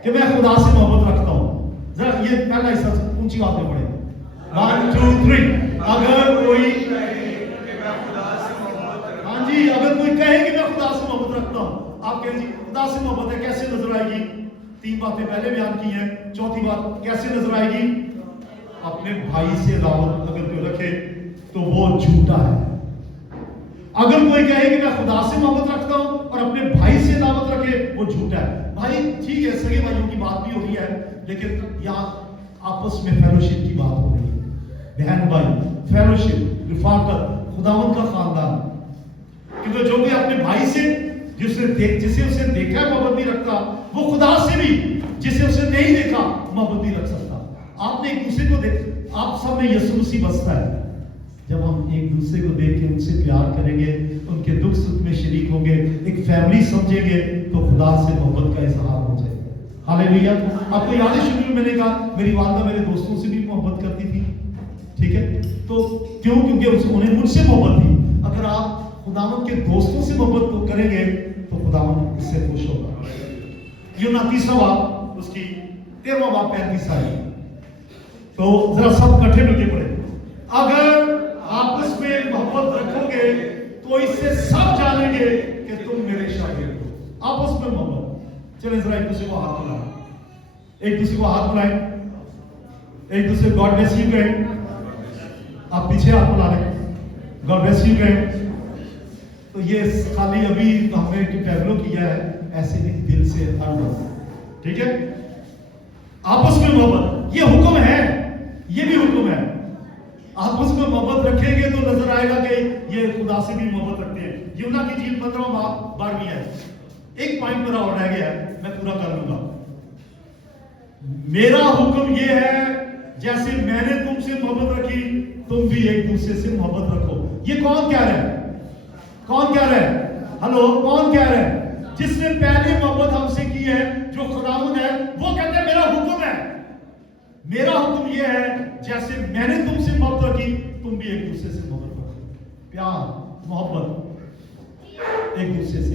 کہ میں خدا سے محبت رکھتا ہوں, ذرا یہ پہلا حصہ اونچی بات میں پڑھیں. 1 2 3. اگر کوئی ہاں جی, اگر کوئی کہے کہ میں خدا سے محبت رکھتا ہوں, آپ کہیں جی خدا سے محبت ہے, کیسے نظر آئے گی؟ 3 باتیں پہلے بیان کی ہیں. چوتھی بات کیسے نظر آئے گی؟ اپنے بھائی سے دعوت اگر کوئی رکھے تو وہ جھوٹا ہے. اگر کوئی کہے کہ میں خدا سے محبت رکھتا ہوں اور اپنے بھائی سے دعوت رکھے, وہ جھوٹا ہے. بھائی ٹھیک ہے, سگے بھائیوں کی بات بھی ہو رہی ہے, لیکن یہاں آپس میں فیلوشپ کی بات ہو رہی ہے. بہن بھائی, فیلوشپ, رفاقت, خداوند کا خاندان. کیونکہ جو بھی اپنے بھائی سے جسے اسے دیکھا ہے محبت نہیں رکھتا, وہ خدا سے بھی جسے اسے نہیں دیکھا محبت نہیں رکھ سکتا. آپ نے ایک دوسرے کو دیکھ, آپ سب میں یسوع مسیح بستا ہے. جب ہم ایک دوسرے کو دیکھ کے ان سے پیار کریں گے, ان کے دکھ سکھ میں شریک ہوں گے, ایک فیملی سمجھیں گے, تو خدا سے محبت کا اظہار ہو جائے گا. ہاللیلویا. آپ کو یاد ہے شروع میں نے کہا میری والدہ میرے دوستوں سے بھی محبت کرتی تھی. ٹھیک ہے, تو کیوں؟ کیونکہ انہیں مجھ سے محبت تھی. اگر آپ خداوند کے دوستوں سے محبت کریں گے تو خداوند اس سے خوش ہوگا. یونان 3 باب اس کی 13 باب 35 آیت. تو ذرا سب کٹھے مل کے پڑھیں. اگر آپس میں محبت رکھو گے تو اس سے سب جانیں گے کہ تم میرے شاگرد ہو. آپس میں محبت. چلیں ذرا ایک دوسرے کو ہاتھ ملائیں, ایک دوسرے کو ہاتھ ملائیں, ایک دوسرے کو گاڈ بلیس یو کہیں. آپ پیچھے ہاتھ ملا لیں, گاڈ بلیس یو کہیں. تو یہ خالی ابھی ہم نے ٹیبلو کیا ہے, ایسے نہیں, دل سے ہر وقت. ٹھیک ہے, آپس میں محبت, یہ حکم ہے, یہ بھی حکم ہے. آپس میں محبت رکھیں گے تو نظر آئے گا کہ یہ خدا سے بھی محبت رکھتے ہیں. یونا کی جیل 15 باب 12 ہے. एक पॉइंट मेरा और रह गया है, मैं पूरा कर लूंगा। मेरा हुक्म यह है, जैसे मैंने तुमसे मोहब्बत रखी, तुम भी एक दूसरे से मोहब्बत रखो। ये कौन कह रहा है? कौन कह रहा है? हेलो, कौन कह रहा है? जिसने पहले मोहब्बत हमसे की है, जो खुदावंद है, वो कहते हैं मेरा हुक्म है, मेरा हुक्म यह है, जैसे मैंने तुमसे मोहब्बत रखी, तुम भी एक दूसरे से मोहब्बत रखो। प्यार, मोहब्बत, एक दूसरे से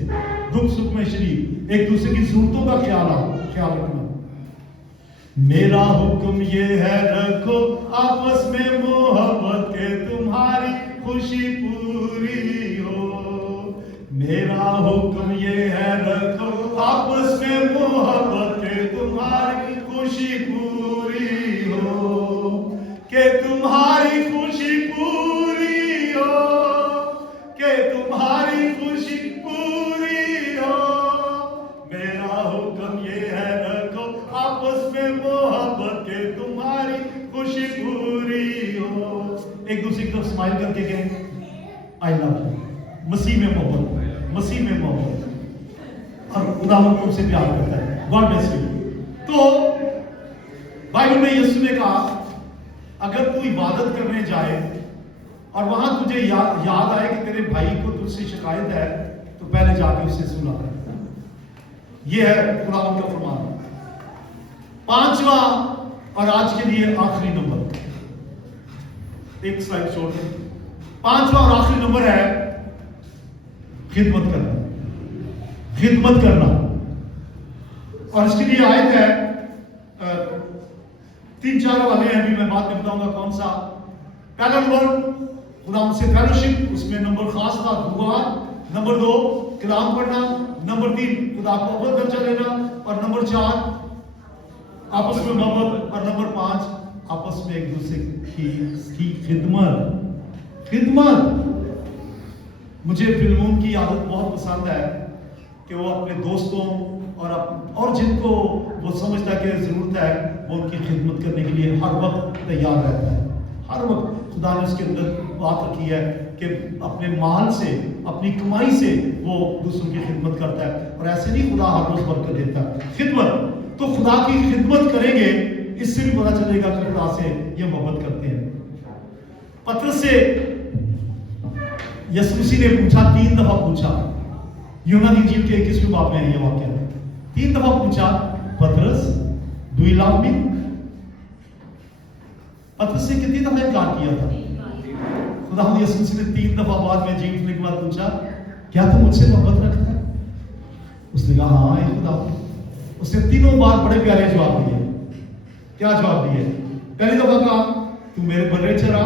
दुख सुख में शरीक, एक दूसरे की जरूरतों का ख्याल रखना। मेरा हुक्म ये है, रखो आपस में मोहब्बत के तुम्हारी खुशी पूरी हो। मेरा हुक्म ये है, रखो आपस में मोहब्बत के तुम्हारी खुशी पूरी हो, कि तुम्हारी खुशी पूरी हो, कि तुम्हारी खुशी पूरी हो। मेरा हुक्म ये है, रखो आपस में मोहब्बत के तुम्हारी खुशी पूरी हो। एक दूसरे की तरफ स्माइल करके कहें, आई लव यू। मसीह में मोहब्बत, मसीह में मोहब्बत, और खुदावंद तुमसे प्यार करता है। God bless you. तो बाइबल में यीशु ने कहा, अगर तू इबादत करने जाए और वहां तुझे याद आए कि तेरे भाई को तुझसे शिकायत है, तो पहले जाके उसे सुना। यह है खुदावंद का फरमान। पांचवा और आज के लिए आखिरी नंबर, एक स्लाइड छोड़ दें। पांचवा और आखिरी नंबर है खिदमत करना। खिदमत करना, और इसके लिए आयत है 3-4 वाले हैं, अभी मैं बाद में बताऊंगा कौन सा। पहला नंबर खुदा से फेलोशिप, उसमें नंबर खास था दुआ। नंबर 2 कलाम पढ़ना। नंबर 3 खुदा को अव्वल दर्जा देना। और नंबर 4 आपस में मोहब्बत। और नंबर 5 आपस में एक दूसरे की खिदमत। खिदमत, मुझे फिल्मों की आदत बहुत पसंद है कि वो अपने दोस्तों और जिनको वो समझता है कि जरूरत है, वो उनकी खिदमत करने के लिए हर वक्त तैयार रहता है। हर वक्त खुदा ने उसके अंदर बात रखी है कि अपने माल से, अपनी कमाई से वो दूसरों की खिदमत करता है। और ऐसे नहीं खुदा हर रोज बरकत देता है। खिदमत, तो खुदा की खिदमत करेंगे, इससे भी पता चलेगा कि खुदा से ये मोहब्बत करते हैं। पत्रस से यीशु मसीह ने पूछा, 3 दफा पूछा। यूहन्ना की इंजील के 21वें बाब में है ये वाक्य। 3 दफा पूछा, पत्रस डू यू लव मी? पत्रस से कितनी दफा इनकार किया था? खुदा यीशु मसीह ने 3 दफा बाद में जी उठने के बाद पूछा, क्या तू मुझसे मोहब्बत रखता है? उसने कहा हाँ ये खुदा। उसने 3 बार बड़े प्यारे जवाब दिए। क्या जवाब दिए? पहली दफा कहा, तू मेरे बर्रे चरा,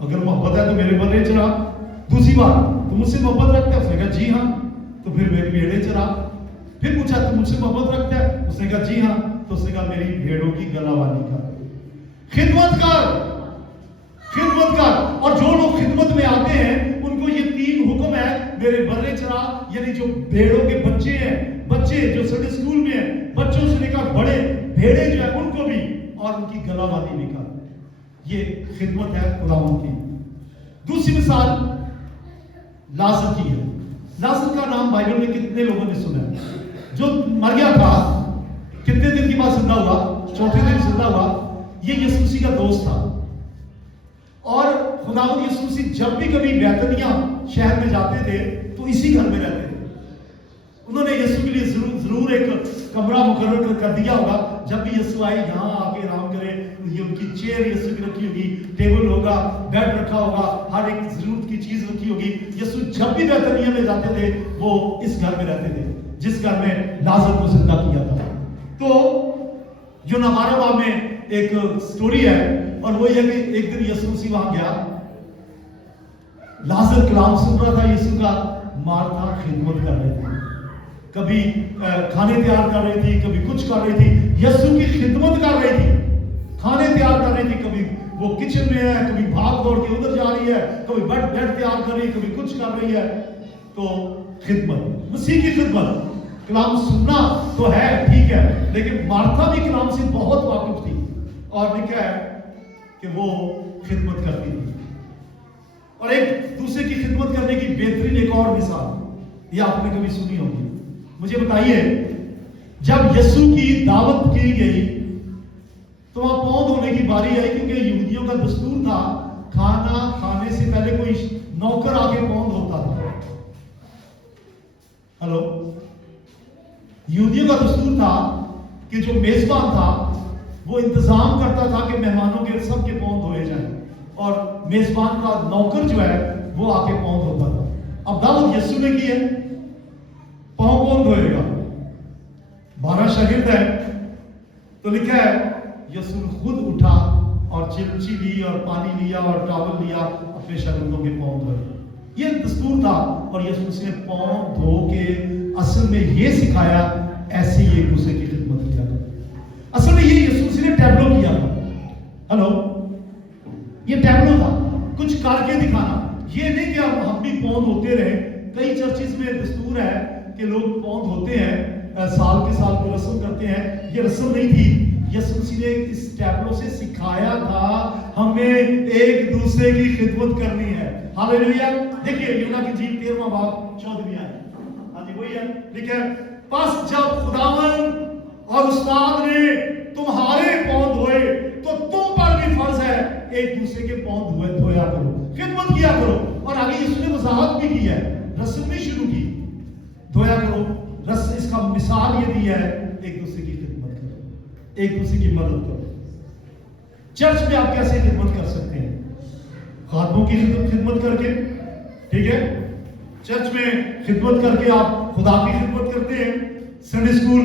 अगर मोहब्बत है तो मेरे बर्रे चरा। दूसरी बार, तू मुझसे मोहब्बत रखता है? उसने कहा जी हाँ। तो फिर मेरी भेड़ें चरा। फिर पूछा, तू मुझसे मोहब्बत रखता है? उसने कहा जी हाँ। तो उसने कहा मेरी भेड़ों की गलावानी कर। खिदमत कर, खिदमत कर। और जो लोग खिदमत में आते हैं उनको ये 3 हुक्म है, मेरे बर्रे चरा, यानी जो भेड़ों के बच्चे हैं, बच्चे जो संडे स्कूल में हैं, बच्चों से लेकर बड़े भेड़े जो है उनको भी, और उनकी गलावानी भी कर। ये खिदमत है खुदावंद की। दूसरी मिसाल लाजर की है। लाजर का नाम बाइबल में कितने लोगों ने सुना है? जो मर गया था, कितने दिन के बाद जिंदा हुआ? 4थे दिन जिंदा हुआ। ये यीशु मसीह का दोस्त था। और खुदावंद यीशु मसीह जब भी कभी बैतनिया शहर में जाते थे तो इसी घर में रहते थे। उन्होंने यीशु के लिए जरूर एक कमरा मुकर्रर कर दिया होगा। जब भी यीशु आए यहाँ आके आराम करे, ये उनकी चेयर यीशु की रखी होगी, टेबल होगा, बेड रखा होगा, हर एक जरूरत की चीज रखी होगी। यीशु जब भी बैतनिया में जाते थे वो इस घर में रहते थे, जिस घर में लाजर को जिंदा किया था। तो यूहन्ना 12 बाब में एक स्टोरी है, और वो ये कि एक दिन यीशु मसीह वहां गया। लाजर कलाम सुन रहा था यीशु का, मार्था खिदमत कर रही थी, कभी खाने तैयार कर रही थी, कभी कुछ कर रही थी। यीशु की खिदमत कर रही थी, खाने तैयार कर रही थी। कभी वो किचन में है, कभी भाग दौड़ के उधर जा रही है, कभी बेड तैयार कर रही है, कभी कुछ कर रही है। तो खिदमत, मसीह की खिदमत। कलाम सुनना तो है, ठीक है, लेकिन मार्था भी कलाम से बहुत वाकिफ थी, और लिखा है कि वो खिदमत करती थी। और एक दूसरे की खिदमत करने की बेहतरीन एक और मिसाल, ये आपने कभी सुनी होगी, मुझे बताइए, जब यीशु की दावत की गई तो वहां पौंध होने की बारी आई, क्योंकि यहूदियों का दस्तूर था खाना खाने से पहले कोई नौकर आके पौंध होता था। हेलो, यहूदियों का दस्तूर था कि जो मेजबान था वो इंतजाम करता था कि मेहमानों के सबके पौंध धोए जाएं, और मेजबान का नौकर जो है वो आके पौंध होता था। अब दावत यीशु ने की है, पांव कौन धोएगा? 12 शागिर्द है, तो लिखा है यीशु खुद उठा और चिमची ली और पानी लिया और टॉवल लिया, अपने शागिर्दों के पांव धोए। ये दस्तूर था, और यीशु ने पांव धो के असल में ये सिखाया, ऐसे ही एक दूसरे की खिदमत किया करो। असल में ये यीशु ने टैब्लो किया था। हेलो, ये टैब्लो था, कुछ करके दिखाना। ये नहीं कि हम भी पौंध होते रहे। कई चर्चिस में दस्तूर है कि लोग पौंध होते हैं, साल के साल को रस्म करते हैं। ये रस्म नहीं थी, यीशु मसीह ने इस टैब्लो से सिखाया था हमें एक दूसरे की खिदमत करनी है। हालेलुया। देखिए यूहन्ना की इंजील 13वां बाब 14वीं आयत। हाँ जी वही है, लिखा है, बस जब खुदावन और उस्ताद ने तुम्हारे पांव धोए तो तुम पर भी फर्ज है एक दूसरे के पांव धोया करो, खिदमत किया करो। और आगे यीशु ने वजाहत भी की है, रस्म भी शुरू की, धोया करो। रस्म इसका मिसाल ये दी है, एक दूसरे की खिदमत करो, एक दूसरे की मदद करो। चर्च में आप कैसे खिदमत कर सकते हैं? खादमों की खिदमत करके, ठीक है, चर्च में खिदमत करके आप खुदा की खिदमत करते हैं। संडे स्कूल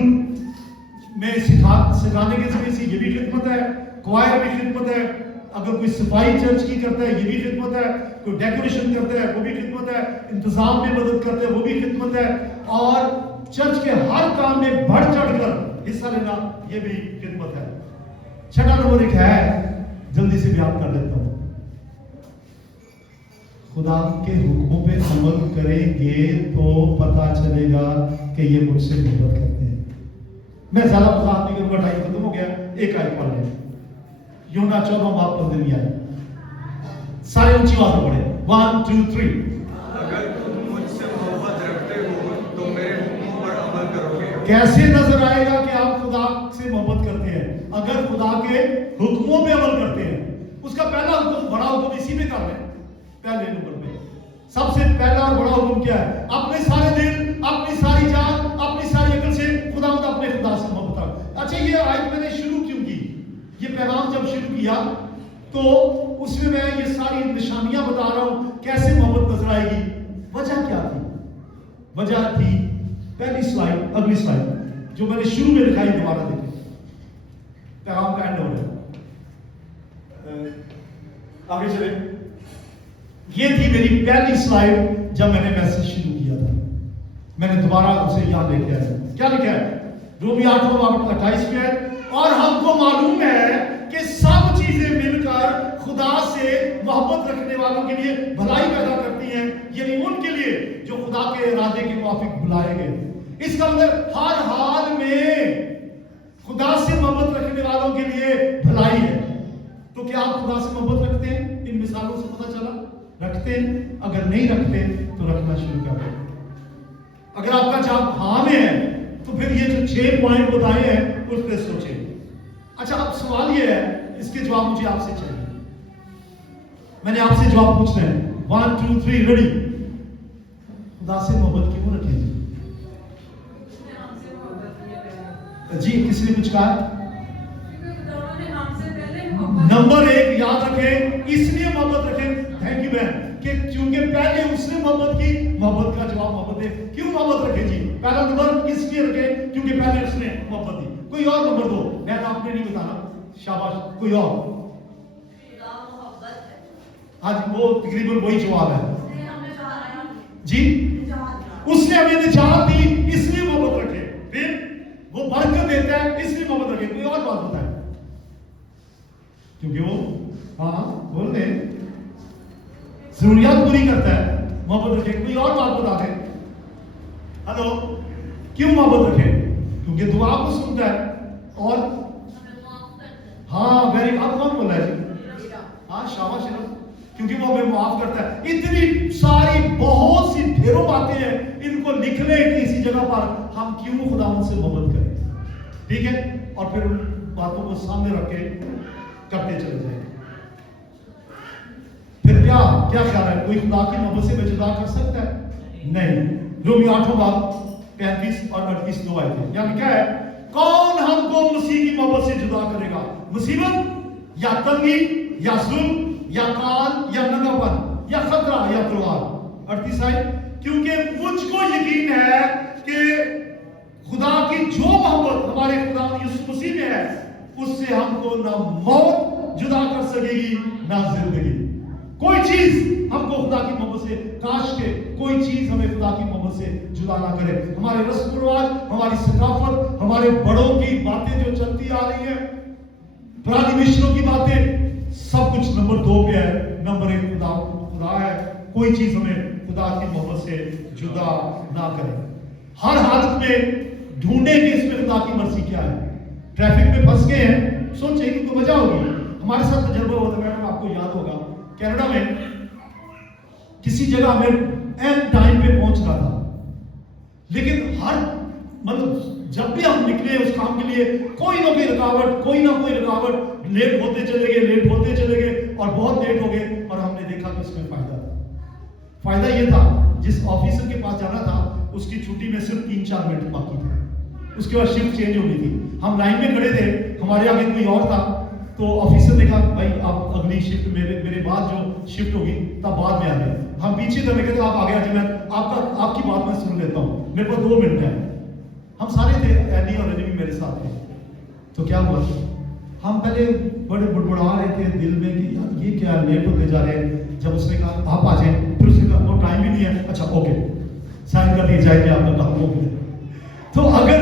में सिखाने के समय से ये भी खिदमत है, क्वायर भी खिदमत है। अगर कोई सफाई चर्च की करता है ये भी खिदमत है, कोई डेकोरेशन करता है वो भी खिदमत है, इंतजाम में मदद करते हैं वो भी खिदमत है, और चर्च के हर काम में बढ़ चढ़कर हिस्सा लेना ये भी खिदमत है। छठा नंबर एक है, जल्दी से बयान कर लेता हूं, खुदा के हुक्मों पे अमल करेंगे तो पता चलेगा कि ये मुझसे मोहब्बत करते हैं। मैं ज्यादा वजाहत नहीं करूंगा, टाइम खत्म हो गया। एक आयत पढ़ लें, यूहन्ना 14वां बाब 15वीं आयत। सारे ऊंची आवाज में पढ़े, 1 2 3। अगर तुम मुझसे मोहब्बत रखते हो तो मेरे हुक्मों पर अमल करोगे। कैसे नजर आएगा कि आप खुदा से मोहब्बत करते हैं? अगर खुदा के हुक्मों पे अमल करते हैं। उसका पहला हुक्म, बड़ा हुक्म इसी में कर रहे हैं, पहले नंबर पे सबसे पहला और बड़ा हुक्म क्या है? अपने सारे दिल, अपनी सारी जान, अपनी सारी अकल से अपने खुदा से मोहब्बत करो। अच्छा, ये आयत मैंने शुरू क्यों की? ये पैगाम जब शुरू किया तो उसमें मैं ये सारी निशानियां बता रहा हूं, कैसे मोहब्बत नजर आएगी। वजह क्या थी? वजह थी पहली स्लाइड, अगली स्लाइड जो मैंने शुरू में दिखाई, दोबारा देखें, पैगाम का एंड हो रहा है, आगे चले। ये थी मेरी पहली स्लाइड जब मैंने मैसेज शुरू किया था। मैंने दोबारा उसे यहां लेके आया। क्या लिखा है? रोमी 8:28 में है, और हमको मालूम है कि सब चीजें मिलकर खुदा से मोहब्बत रखने वालों के लिए भलाई पैदा करती हैं, यानी उनके लिए जो खुदा के इरादे के मुताबिक बुलाए गए। इसका मतलब हर हाल में खुदा से मोहब्बत रखने वालों के लिए भलाई है। तो क्या आप खुदा से मोहब्बत रखते हैं? इन मिसालों से पता चला रखते हैं। अगर नहीं रखते तो रखना शुरू कर दें। अगर आपका जवाब हाँ में है तो फिर ये जो 6 पॉइंट बताए हैं उस पर सोचें। अच्छा, अब सवाल ये है, इसके जवाब मुझे आपसे चाहिए। मैंने आपसे जवाब पूछना है, 1 2 3 रेडी। खुदा से मोहब्बत क्यों रखें जी? किसने कुछ कहा? नंबर 1 याद रखें, इसलिए मोहब्बत रखें, थैंक यू बहन, कि क्योंकि पहले उसने मोहब्बत की। मोहब्बत का जवाब मोहब्बत है। क्यों मोहब्बत रखें जी? पहला नंबर इसलिए रखें क्योंकि पहले उसने मोहब्बत दी। कोई और नंबर दो, बहन आपने नहीं बताना, शाबाश। कोई और? हाँ जी, वो तकरीबन वही जवाब है जी। उसने हमें निजात दी, इसलिए मोहब्बत रखे। फिर वो बरकत देता है, इसलिए मोहब्बत रखे। कोई और बात बताए? क्योंकि वो हाँ बोल रहे जरूरियात पूरी करता है, मोहब्बत रखे। कोई और बात बता दे। हेलो, क्यों मोहब्बत रखे? क्योंकि दुआ को सुनता है, और हाँ वेरी, अब कौन बोला है जी? हाँ शाबाश, क्योंकि वो हमें माफ करता है। इतनी सारी बहुत सी ढेरों बातें हैं, इनको लिख ले किसी जगह पर, हम क्यों खुदावंद से मोहब्बत करें, ठीक है, और फिर उन बातों को सामने रख के करते चले जाएंगे। फिर क्या क्या ख्याल है, कोई खुदा की मोहब्बत से जुदा कर सकता है? नहीं। रोमी 8वां बाब 35 और 38 दो आयतें, यानी क्या है, कौन हमको मसीह की मोहब्बत से जुदा करेगा? मुसीबत या तंगी या जुल्म या काल या नंगापन या खतरा या तलवार। 38 आयत, क्योंकि मुझको यकीन है कि खुदा की जो मोहब्बत हमारे खुदा यीशु मसीह में है, उससे हमको ना मौत जुदा कर सकेगी ना जिंदगी। कोई चीज हमको खुदा की मोहब्बत से, काश के कोई चीज हमें खुदा की मोहब्बत से जुदा ना करे। हमारे रस्म रिवाज, हमारी सकाफत, हमारे बड़ों की बातें जो चलती आ रही है, पुरानी मिशनों की बातें, सब कुछ नंबर 2 पे है। नंबर 1 खुदा है। कोई चीज हमें खुदा की मोहब्बत से जुदा ना करे। हर हालत में ढूंढे कि इसमें खुदा की मर्जी क्या है। ट्रैफिक में फंस गए हैं, सोचे कि कोई वजह होगी। हमारे साथ तजुर्बा होता है, मैडम आपको याद होगा, कनाडा में किसी जगह में एंड टाइम पे पहुंचना था, लेकिन हर मतलब जब भी हम निकले उस काम के लिए कोई ना कोई रुकावट, लेट होते चले गए और बहुत लेट हो गए। और हमने देखा कि इसमें फायदा ये था, जिस ऑफिसर के पास जाना था उसकी छुट्टी में सिर्फ 3-4 मिनट बाकी था, उसके बाद शिफ्ट चेंज हो गई थी। हम लाइन में खड़े थे, हमारे आगे कोई और था, तो ऑफिसर ने कहा भाई आप अगली शिफ्ट मेरे बाद जो शिफ्ट होगी तब बाद में आ गए। हम पीछे थे, मैं कहते आप आगे आ जाए, मैं आपकी बात मैं सुन लेता हूँ, मेरे पास 2 मिनट है। हम सारे थे, एडी और रजनी भी मेरे साथ थे। तो क्या हुआ, हम पहले बड़े बुड़बुड़ा रहे थे दिल में कि यार ये क्या लेट होते जा रहे हैं। जब उसने कहा आप आ जाए, फिर उसने कहा वो टाइम भी नहीं है, अच्छा ओके साइन कर दिए जाएंगे, आपका काम हो गया। तो अगर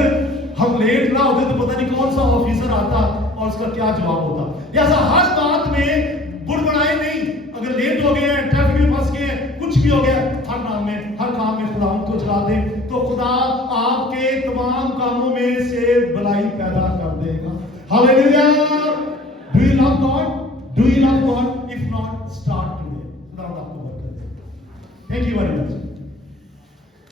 हम लेट ना होते तो पता नहीं कौन सा ऑफिसर आता और उसका क्या जवाब होता। ऐसा हर बात में बुड़बुड़ाए नहीं, अगर लेट हो गए हैं, ट्रैफिक में फंस गए हैं, कुछ भी हो गया, हर काम में खुदा को चला दे, तो खुदा आपके तमाम कामों में से भलाई पैदा कर देगा। Hallelujah. Do you love God? Do you love God? If not, start today. खुदा आपको बरकत दे। Thank you very much.